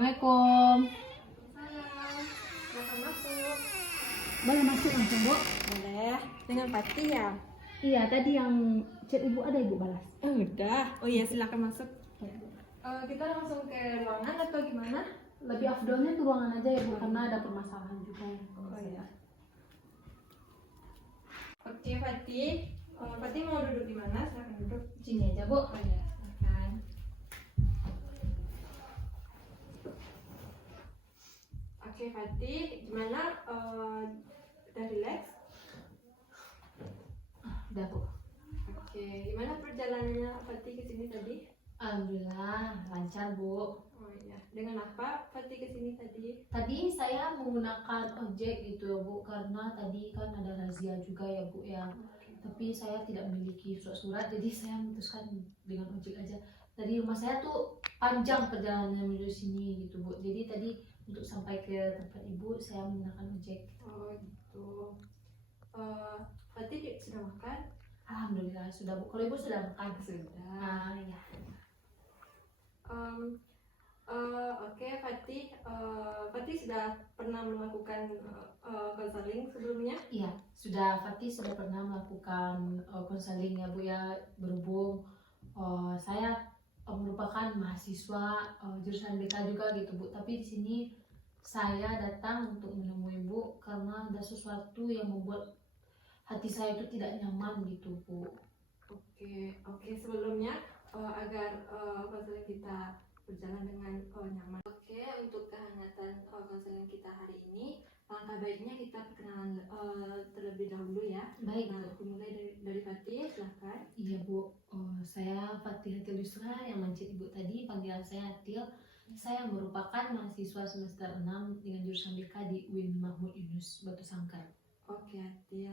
Assalamualaikum. Salam, silakan masuk. Boleh masuk langsung, Bu? Boleh, dengan Pati ya? Iya, tadi yang chat Ibu ada Ibu balas. Udah. Oh iya, silakan masuk. Kita langsung ke ruangan atau gimana? Lebih afdolnya tuh ruangan aja ya Bu, karena ada permasalahan juga. Oh iya. Oke, Pati. Pati mau duduk di mana? Silakan duduk. Sini aja Bu. Oh iya, silakan. Oke, Pati, gimana? Udah relax? Udah Bu. Oke, gimana perjalanannya Pati ke sini tadi? Alhamdulillah lancar Bu. Oh iya, dengan apa Pati ke sini tadi? Tadi saya menggunakan ojek gitu ya Bu, karena tadi kan ada razia juga ya Bu ya. Tapi saya tidak memiliki surat-surat, jadi saya memutuskan dengan ojek aja. Tadi rumah saya tuh panjang perjalanannya menuju sini gitu Bu. Jadi tadi untuk sampai ke tempat Ibu saya menggunakan ojek. Oh gitu. Pati sudah makan? Alhamdulillah sudah Bu. Kalau Ibu sudah makan? Sudah. Ah ya. Oke, Pati. Pati sudah pernah melakukan konseling sebelumnya? Iya, Fatih sudah pernah melakukan konseling ya Bu ya, berhubung saya merupakan mahasiswa jurusan BK juga gitu Bu. Tapi di sini saya datang untuk menemui Bu karena ada sesuatu yang membuat hati saya itu tidak nyaman gitu Bu. Oke. Sebelumnya agar konseling kita berjalan dengan nyaman. Oke, untuk kehangatan konseling kita hari ini, langkah baiknya kita perkenalan terlebih dahulu ya. Baik Nah, Bu. dimulai dari Fatih, silahkan. Iya Bu, saya Fatih Hatil Yusra yang mancing Ibu tadi, panggilan saya Hatil. Saya merupakan mahasiswa semester 6 dengan jurusan BK di UIN Mahmud Yunus Batu Sangkar. Oke, Hatil.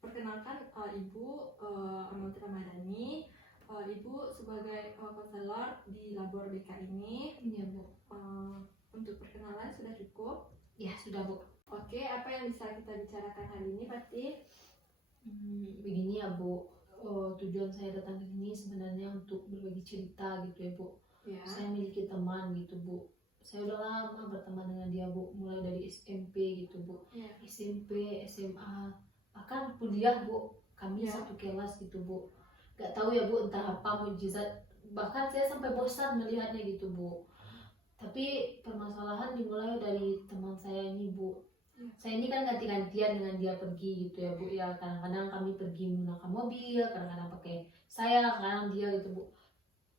Perkenalkan, Ibu Amal Ramadhani. Ibu sebagai konselor di labor BK ini. Iya Bu. Untuk perkenalan sudah cukup? Ya sudah Bu. Oke, apa yang bisa kita bicarakan hari ini, Fatih? Begini ya Bu, tujuan saya datang ke sini sebenarnya untuk berbagi cerita gitu ya Bu. Ya. Saya memiliki teman gitu Bu. Saya udah lama berteman dengan dia Bu, mulai dari SMP gitu Bu. Ya. SMP, SMA, bahkan kuliah Bu. Kami Ya. satu kelas gitu Bu. Gak tahu ya Bu, entah apa mukjizat. Bahkan saya sampai bosan melihatnya gitu Bu. Tapi permasalahan dimulai dari teman saya ini Bu. Saya ini kan ganti-gantian dengan dia pergi gitu ya Bu ya. Kadang-kadang kami pergi menggunakan mobil, kadang-kadang pakai saya, kadang dia gitu Bu.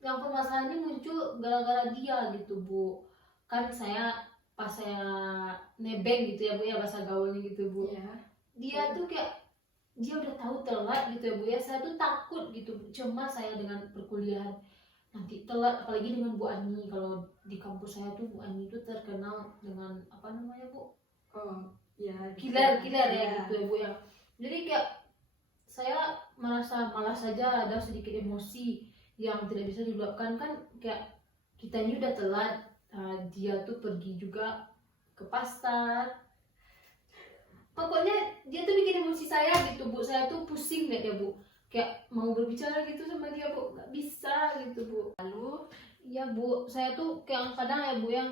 Yang permasalahan ini muncul gara-gara dia gitu Bu. Kan pas saya nebeng gitu ya Bu ya, bahasa gaulnya gitu Bu. Ya. Dia tuh kayak dia udah tahu telat gitu ya Bu ya. Saya tuh takut gitu, cemas saya dengan perkuliahan nanti telat, apalagi dengan Bu Ani. Kalau di kampus saya tuh Bu Ani itu terkenal dengan apa namanya Bu? Oh, ya. Killer ya gitu ya Bu ya. Jadi kayak saya merasa malas saja, ada sedikit emosi yang tidak bisa diluapkan. Kan kayak kita ini udah telat, dia tuh pergi juga ke pasar. Pokoknya dia tuh bikin emosi saya gitu Bu. Saya tuh pusing liat ya Bu. Kayak mau berbicara gitu sama dia Bu, nggak bisa gitu Bu. Lalu iya Bu, saya tuh kayak kadang ya Bu yang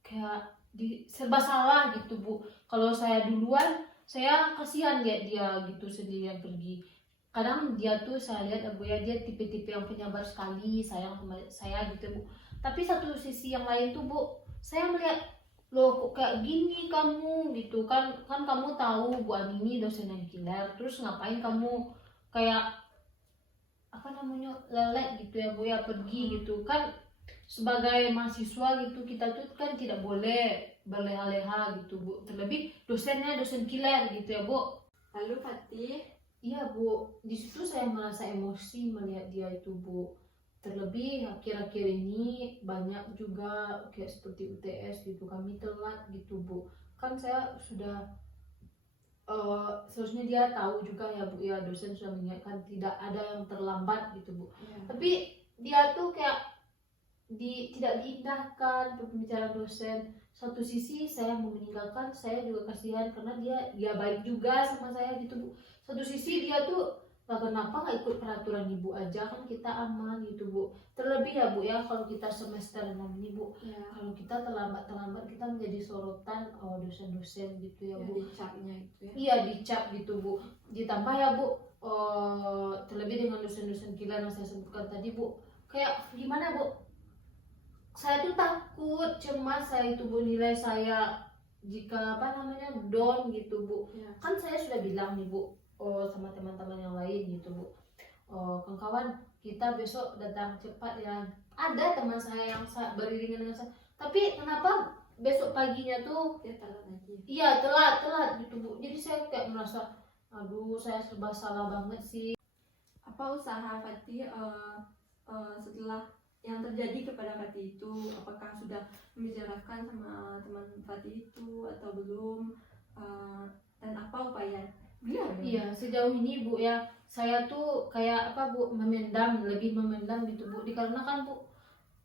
kayak serba salah gitu Bu. Kalau saya duluan, saya kasihan lihat dia gitu sendirian pergi. Kadang dia tuh saya lihat ya Bu ya, dia tipe-tipe yang penyabar sekali, sayang sama saya gitu Bu. Tapi satu sisi yang lain tuh Bu, saya melihat loh kok kayak gini kamu gitu kan kamu tahu Bu Ani ini dosen yang gila, terus ngapain kamu kayak apa namanya lelet gitu ya Bu ya, pergi gitu kan. Sebagai mahasiswa gitu kita tuh kan tidak boleh berleha-leha gitu Bu, terlebih dosennya dosen killer gitu ya Bu. Lalu Fatih? Iya Bu, di situ saya merasa emosi melihat dia itu Bu. Terlebih akhir-akhir ini banyak juga kayak seperti UTS gitu, kami telat gitu Bu. Kan saya sudah seharusnya dia tahu juga ya Bu ya, dosen sudah mengingatkan tidak ada yang terlambat gitu Bu. Ya. Tapi dia tuh kayak tidak diindahkan pembicaraan dosen. Satu sisi saya mau meninggalkan, saya juga kasihan karena dia baik juga sama saya gitu Bu. Satu sisi dia tuh lah kenapa nggak ikut peraturan ibu aja, kan kita aman gitu bu. Terlebih ya bu ya, kalau kita semester 6 ini bu, Ya, kalau kita terlambat kita menjadi sorotan dosen-dosen gitu ya ya bu. dicapnya itu ya. Iya, dicap gitu bu. Ditambah ya bu, terlebih dengan dosen-dosen gila yang saya sebutkan tadi bu, kayak gimana bu, saya tuh takut, cemas saya itu bu, nilai saya jika apa namanya down gitu bu. Ya. Kan saya sudah bilang nih bu, sama teman-teman yang lain gitu bu, kawan-kawan kita besok datang cepat ya. Ada teman saya yang beriringan dengan saya, tapi kenapa besok paginya tuh Dia telat lagi. iya telat gitu bu. Jadi saya kayak merasa aduh saya serba salah banget sih. Apa usaha Fatih setelah yang terjadi kepada Fatih itu, apakah sudah membicarakan sama teman Fatih itu atau belum, dan apa upaya dia? Iya, sejauh ini bu ya, saya tuh kayak apa bu, lebih memendam gitu bu, dikarenakan bu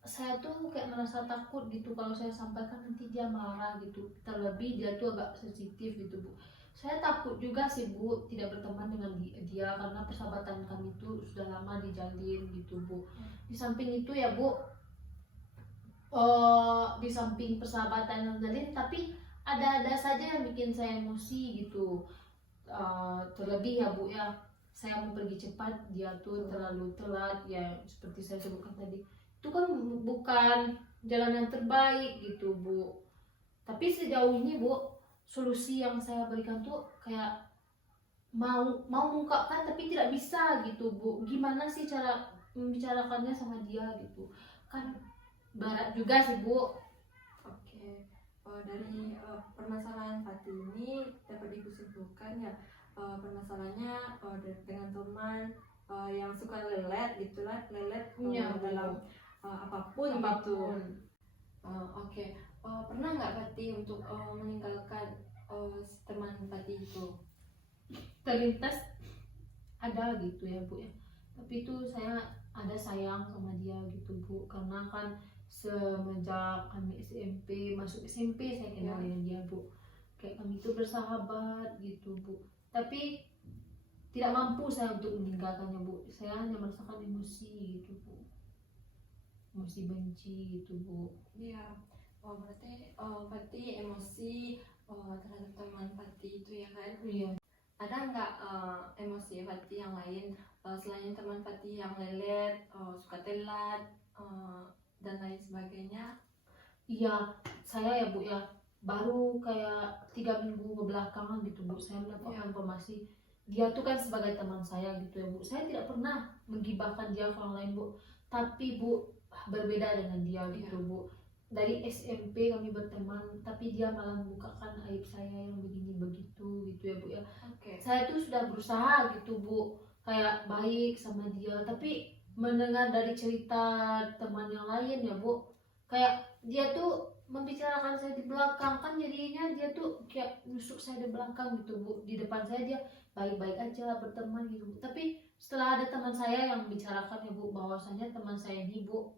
saya tuh kayak merasa takut gitu kalau saya sampaikan nanti dia marah gitu. Terlebih dia tuh agak sensitif gitu bu. Saya takut juga sih bu tidak berteman dengan dia karena persahabatan kami itu sudah lama dijalin gitu bu. Di samping itu ya bu, di samping persahabatan yang jalin, tapi ada saja yang bikin saya emosi gitu. Terlebih ya bu ya, saya mau pergi cepat, dia tuh terlalu telat ya, seperti saya sebutkan tadi. Itu kan bukan jalan yang terbaik gitu bu. Tapi sejauh ini bu, solusi yang saya berikan tuh kayak mau mengungkapkan tapi tidak bisa gitu bu. Gimana sih cara membicarakannya sama dia gitu, kan berat juga sih bu. Oke, dari permasalahan Fatih ini dapat disimpulkan ya, permasalahannya dengan teman yang suka lelet gitulah, lelet Iya, dalam apapun gitu. Oke, pernah nggak Fatih untuk meninggalkan teman Fatih itu? Terlintas ada gitu ya bu ya, tapi itu saya ada sayang sama dia gitu bu, karena kan semenjak kami SMP, masuk SMP saya kenal dengan dia bu, kayak kami itu bersahabat gitu bu. Tapi tidak mampu saya untuk meninggalkannya bu, saya hanya merasakan emosi gitu bu, emosi benci gitu bu. Iya, berarti Fatih emosi terhadap teman Fatih itu ya kan? Iya. Ada nggak emosi Fatih yang lain selain teman Fatih yang lelet, suka telat, dan lain sebagainya? Iya, saya ya bu ya, baru kayak 3 minggu kebelakangan gitu bu, saya mendapatkan informasi dia tuh kan sebagai teman saya gitu ya bu. Saya tidak pernah menggibahkan dia ke orang lain bu, tapi bu berbeda dengan dia gitu bu. Dari SMP kami berteman, tapi dia malah membukakan aib saya yang begini begitu gitu ya bu ya. Oke. Saya tuh sudah berusaha gitu bu, kayak baik sama dia, tapi mendengar dari cerita teman yang lain ya bu, kayak dia tuh membicarakan saya di belakang, kan jadinya dia tuh kayak nusuk saya di belakang gitu bu. Di depan saya dia baik-baik aja berteman gitu bu, tapi setelah ada teman saya yang membicarakan ya bu, bahwasanya teman saya ini bu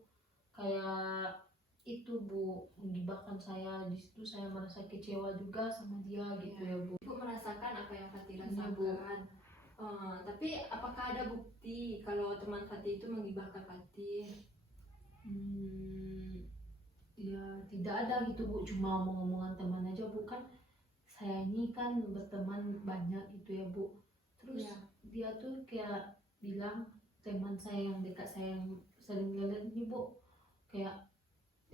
kayak itu bu menggibahkan saya, di situ saya merasa kecewa juga sama dia gitu ya bu. Ibu merasakan apa yang Fatih Iya, rasakan. Bu. Tapi apakah ada bukti kalau teman Fatih itu menggibahkan Fatih? Ya tidak ada gitu bu, cuma omong-omongan teman aja bu, kan saya ini kan berteman banyak gitu ya bu. Terus dia tuh kayak bilang teman saya yang dekat, saya yang sering lihat ini bu, kayak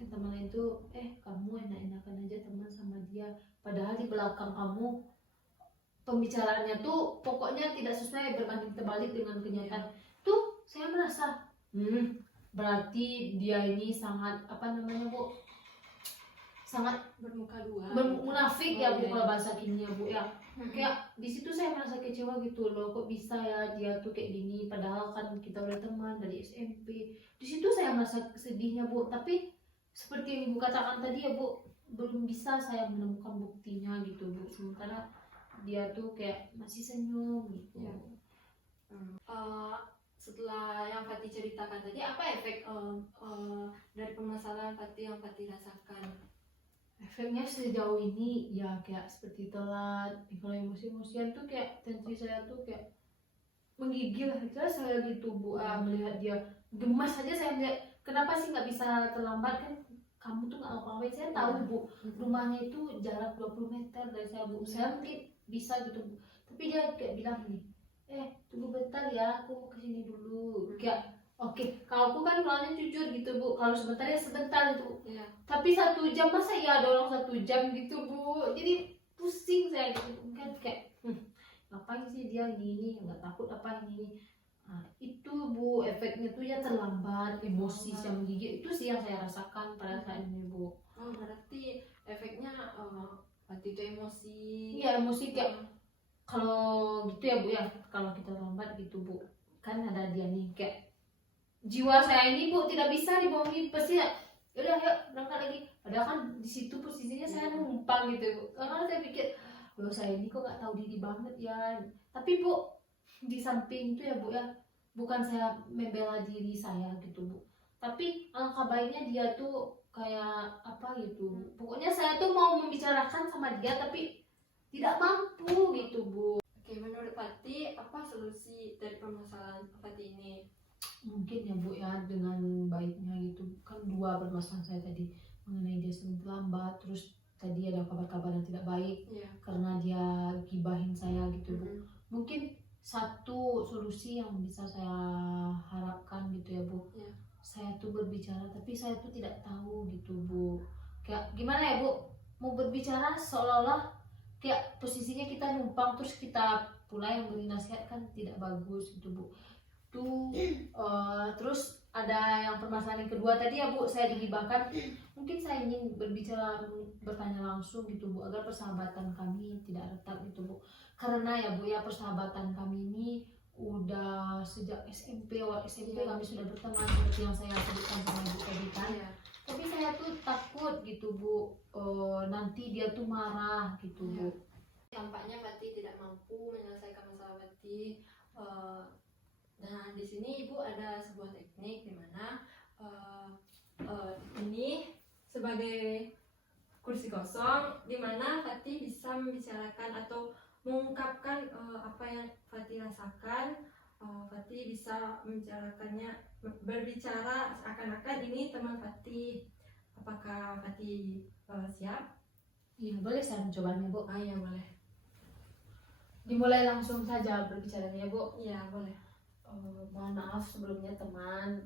teman lain tuh kamu enak-enakan aja teman sama dia, padahal di belakang kamu pembicaraannya tuh pokoknya tidak sesuai, berbanding terbalik dengan kenyataan. Tuh saya merasa berarti dia ini sangat apa namanya bu, sangat Bermuka dua. munafik ya bu, kalau bahasa kini ya bu ya. Kayak di situ saya merasa kecewa gitu loh, kok bisa ya dia tuh kayak gini, padahal kan kita udah teman dari SMP. Di situ saya merasa sedihnya bu, tapi seperti yang ibu katakan tadi ya bu, belum bisa saya menemukan buktinya gitu bu, sementara dia tuh kayak masih senyum gitu. Setelah yang Fatih ceritakan tadi, apa efek dari permasalahan Fatih yang Fatih rasakan? Efeknya sejauh ini ya kayak seperti telat, kalau emosi-emosian tuh kayak tensi saya tuh kayak menggigil aja saya gitu Bu. Melihat dia gemas aja saya melihat, kenapa sih nggak bisa terlambat, kan kamu tuh nggak apa-apa. Saya tahu Bu, rumahnya itu jarak 20 meter dari saya Bu, saya mungkin bisa gitu Bu, tapi dia kayak bilang gini, tunggu bentar ya, aku kesini dulu. Kayak oke, kalau aku kan orangnya jujur gitu Bu, kalau sebentar ya sebentar gitu Bu. Iya. Tapi 1 jam masa ya ada orang 1 jam gitu Bu, jadi pusing saya gitu kan, kayak ngapain sih dia gini, nggak takut apa ini. Nah, itu Bu efeknya tuh ya terlambat, emosi yang menggigit, itu sih yang saya rasakan pada saat ini Bu. Oh berarti efeknya waktu itu emosi. Iya emosi, kayak kalau gitu ya Bu ya, kalau kita lambat gitu Bu, kan ada dia nih, kayak jiwa saya ini Bu tidak bisa dibohongi, pasti ya udah yuk berangkat lagi, padahal kan di situ posisinya saya numpang gitu Bu, karena saya pikir loh saya ini kok nggak tahu diri banget ya. Tapi Bu di samping itu ya Bu ya, bukan saya membela diri saya gitu Bu, tapi alangkah baiknya dia tuh kayak apa gitu, pokoknya saya tuh mau membicarakan sama dia tapi tidak mampu gitu Bu. Oke, menurut Fati apa solusi dari permasalahan Fati ini? Mungkin ya Bu ya, dengan baiknya gitu, kan 2 permasalahan saya tadi, mengenai dia sering terlambat, terus tadi ada kabar-kabar yang tidak baik karena dia gibahin saya gitu Bu. Mungkin satu solusi yang bisa saya harapkan gitu ya Bu, saya tuh berbicara tapi saya tuh tidak tahu gitu Bu, kayak gimana ya Bu, mau berbicara seolah-olah kayak posisinya kita numpang terus kita pula yang beri nasihat, kan tidak bagus gitu Bu. Tuh terus ada yang permasalahan yang kedua tadi ya Bu, saya digibahkan. Mungkin saya ingin berbicara, bertanya langsung gitu Bu, agar persahabatan kami tidak retak gitu Bu, karena ya Bu ya, persahabatan kami ini udah sejak SMP. Kami sudah berteman seperti yang saya sebutkan sama Ibu tadi kan. Tapi saya tuh takut gitu Bu, nanti dia tuh marah gitu Bu. Tampaknya Fati tidak mampu menyelesaikan masalah Fati. Nah, di sini Ibu ada sebuah teknik di mana ini sebagai kursi kosong, di mana Fati bisa membicarakan atau mengungkapkan apa yang Fati rasakan. Fati bisa membicarakannya, berbicara seakan-akan ini teman Fati. Apakah Fati siap? Iya boleh saya mencobanya Bu. Ya boleh. Dimulai langsung saja berbicaranya ya Bu. Iya boleh. Mohon maaf sebelumnya teman,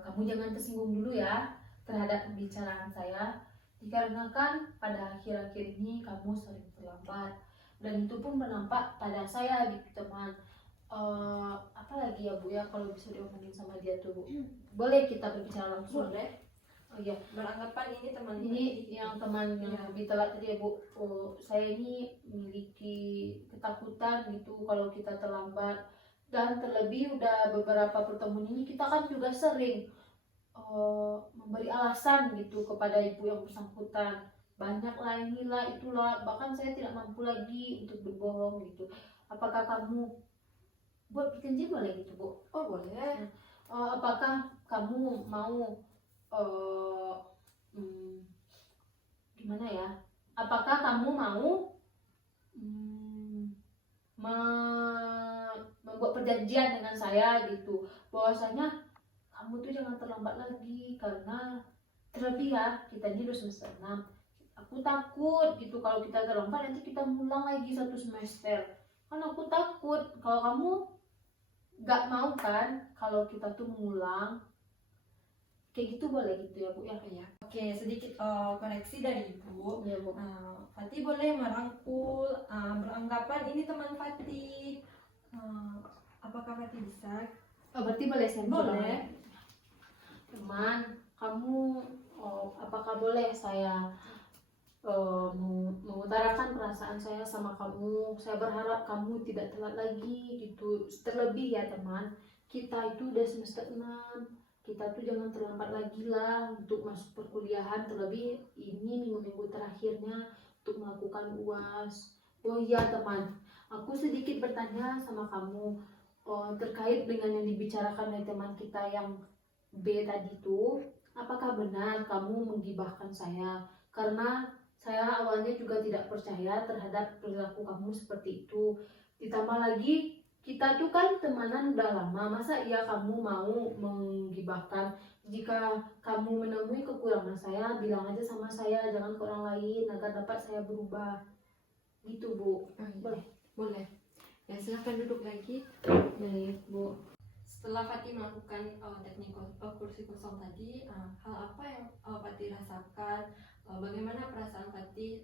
kamu jangan tersinggung dulu ya terhadap pembicaraan saya, dikarenakan pada akhir-akhir ini kamu sering terlambat dan itu pun berdampak pada saya gitu teman. Apalagi ya Bu ya, kalau bisa diomongin sama dia tuh Bu, boleh kita berbicara langsung? Boleh. Oh iya, Beranggapan ini teman ini yang teman yang lebih telat tadi ya Bu. Saya ini memiliki ketakutan gitu kalau kita terlambat, dan terlebih udah beberapa pertemuan ini kita kan juga sering memberi alasan gitu kepada ibu yang bersangkutan, banyak lah inilah itulah, bahkan saya tidak mampu lagi untuk berbohong gitu. Apakah kamu buat perjanjian boleh gitu Bu? Oh boleh. Apakah kamu mau gimana ya? Apakah kamu mau membuat perjanjian dengan saya gitu, bahwasanya kamu tuh jangan terlambat lagi, karena terlebih ya kita ini udah semester 6. Aku takut gitu kalau kita terlambat nanti kita ngulang lagi 1 semester, kan aku takut. Kalau kamu nggak mau kan kalau kita tuh mengulang kayak gitu, boleh gitu ya Bu ya? Oke, sedikit koreksi dari Ibu. Ya Bu. Fati boleh merangkul, beranggapan ini teman Fati. Apakah Fati bisa? Berarti boleh saya mencoba? Boleh. Teman, kamu apakah boleh saya mengutarakan perasaan saya sama kamu? Saya berharap kamu tidak telat lagi gitu. Terlebih ya teman, kita itu udah semester 6, kita tuh jangan terlambat lagi lah untuk masuk perkuliahan, terlebih ini minggu-minggu terakhirnya untuk melakukan UAS. Oh iya teman, aku sedikit bertanya sama kamu terkait dengan yang dibicarakan oleh teman kita yang B tadi itu. Apakah benar kamu menggibahkan saya? Karena saya awalnya juga tidak percaya terhadap perilaku kamu seperti itu. Ditambah lagi kita tuh kan temanan udah lama, masa iya kamu mau menggibahkan? Jika kamu menemui kekurangan saya, bilang aja sama saya, jangan ke orang lain agar dapat saya berubah. Gitu Bu. Oh, iya. Boleh? Boleh. Ya silahkan duduk lagi. Baik Bu. Setelah Fatih melakukan teknik kursi kosong tadi, hal apa yang Fatih rasakan? Bagaimana perasaan Fatih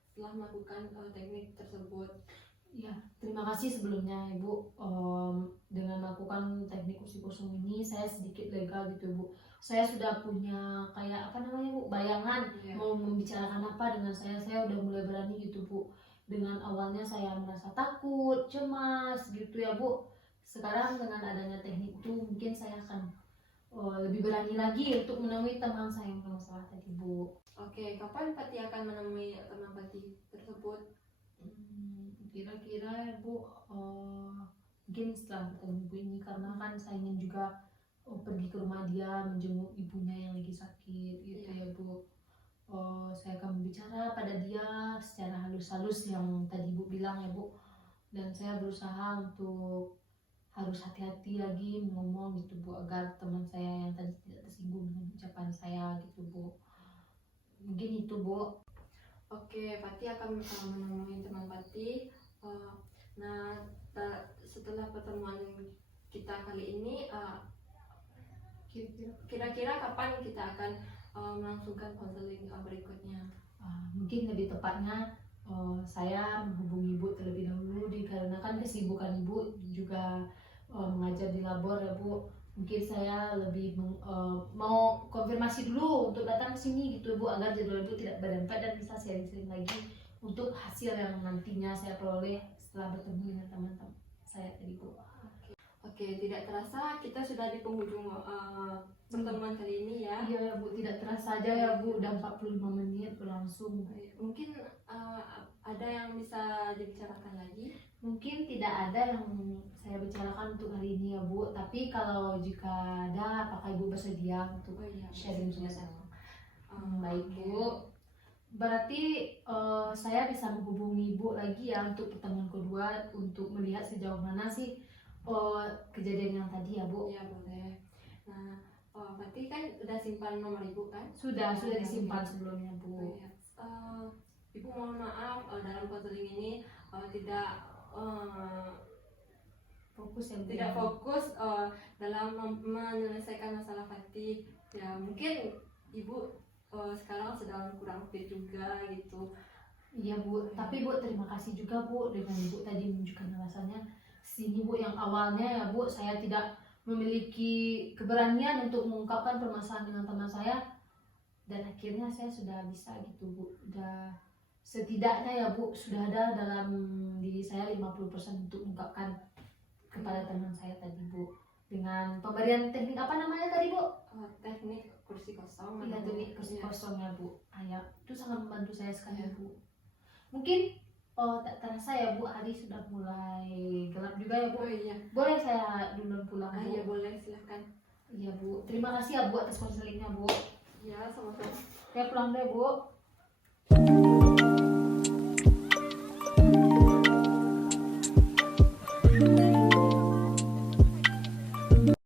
setelah melakukan teknik tersebut? Ya, terima kasih sebelumnya Ibu. Dengan melakukan teknik kursi kosong ini saya sedikit lega gitu Bu. Saya sudah punya kayak apa namanya Bu, bayangan Ya. mau membicarakan apa dengan saya udah mulai berani gitu Bu. Dengan awalnya saya merasa takut, cemas gitu ya Bu. Sekarang dengan adanya teknik itu mungkin saya akan lebih berani lagi untuk menemui teman saya yang bermasalah tadi Bu. Oke, kapan Fatih akan menemui teman Fatih tersebut? Kira-kira ya Bu, mungkin setelah bertemu ibu ini, karena kan saya ingin juga pergi ke rumah dia menjenguk ibunya yang lagi sakit gitu ya Bu. Saya akan berbicara pada dia secara halus-halus yang tadi Bu bilang ya Bu, dan saya berusaha untuk harus hati-hati lagi ngomong gitu Bu, agar teman saya yang tadi tidak tersinggung dengan ucapan saya gitu Bu. Mungkin itu Bu. Oke, Fatih akan menemui teman Fatih. Nah, setelah pertemuan kita kali ini, kira-kira kapan kita akan melangsungkan konseling berikutnya? Mungkin lebih tepatnya saya menghubungi Ibu terlebih dahulu, dikarenakan kesibukan Ibu juga mengajar di labor ya Bu. Mungkin saya lebih mau konfirmasi dulu untuk datang ke sini gitu Bu, agar jadwal Ibu tidak berdempet dan bisa sharing-sharing lagi untuk hasil yang nantinya saya peroleh setelah bertemu dengan teman-teman saya tadi Bu. Oke, tidak terasa kita sudah di penghujung pertemuan kali ini ya. Iya ya Bu, tidak terasa aja ya Bu, udah 45 menit berlangsung. Mungkin ada yang bisa dibicarakan lagi? Mungkin tidak ada yang saya bicarakan untuk hari ini ya Bu, tapi kalau jika ada, apakah Ibu bersedia untuk sharing sama baik Bu. Berarti saya bisa menghubungi Ibu lagi ya untuk pertemuan kedua, untuk melihat sejauh mana sih kejadian yang tadi ya Bu. Ya boleh. Nah, berarti kan udah simpan nomor Ibu kan? Sudah disimpan sebelumnya Bu. Ibu mohon maaf dalam konseling ini tidak Fokus ya Bu. tidak fokus dalam menyelesaikan masalah Fatih. Ya mungkin Ibu sekarang sedang kurang fit juga gitu. Iya Bu, tapi Bu terima kasih juga Bu dengan Ibu tadi menunjukkan alasannya sini Bu, yang awalnya ya Bu saya tidak memiliki keberanian untuk mengungkapkan permasalahan dengan teman saya, dan akhirnya saya sudah bisa gitu Bu. Udah setidaknya ya Bu, sudah ada dalam diri saya 50% untuk mengungkapkan kepada teman saya tadi Bu, dengan pemberian teknik apa namanya tadi Bu? Teknik kursi kosong. Iya, teknik kursi kosong ya Bu. Ya, itu sangat membantu saya sekali Bu. Mungkin tak terasa ya Bu, hari sudah mulai gelap juga ya Bu. Oh iya. Boleh saya duluan pulang Bu? Iya boleh, silahkan. Iya Bu, terima kasih ya Bu atas konselingnya Bu. Ya sama-sama. Saya pulang deh Bu.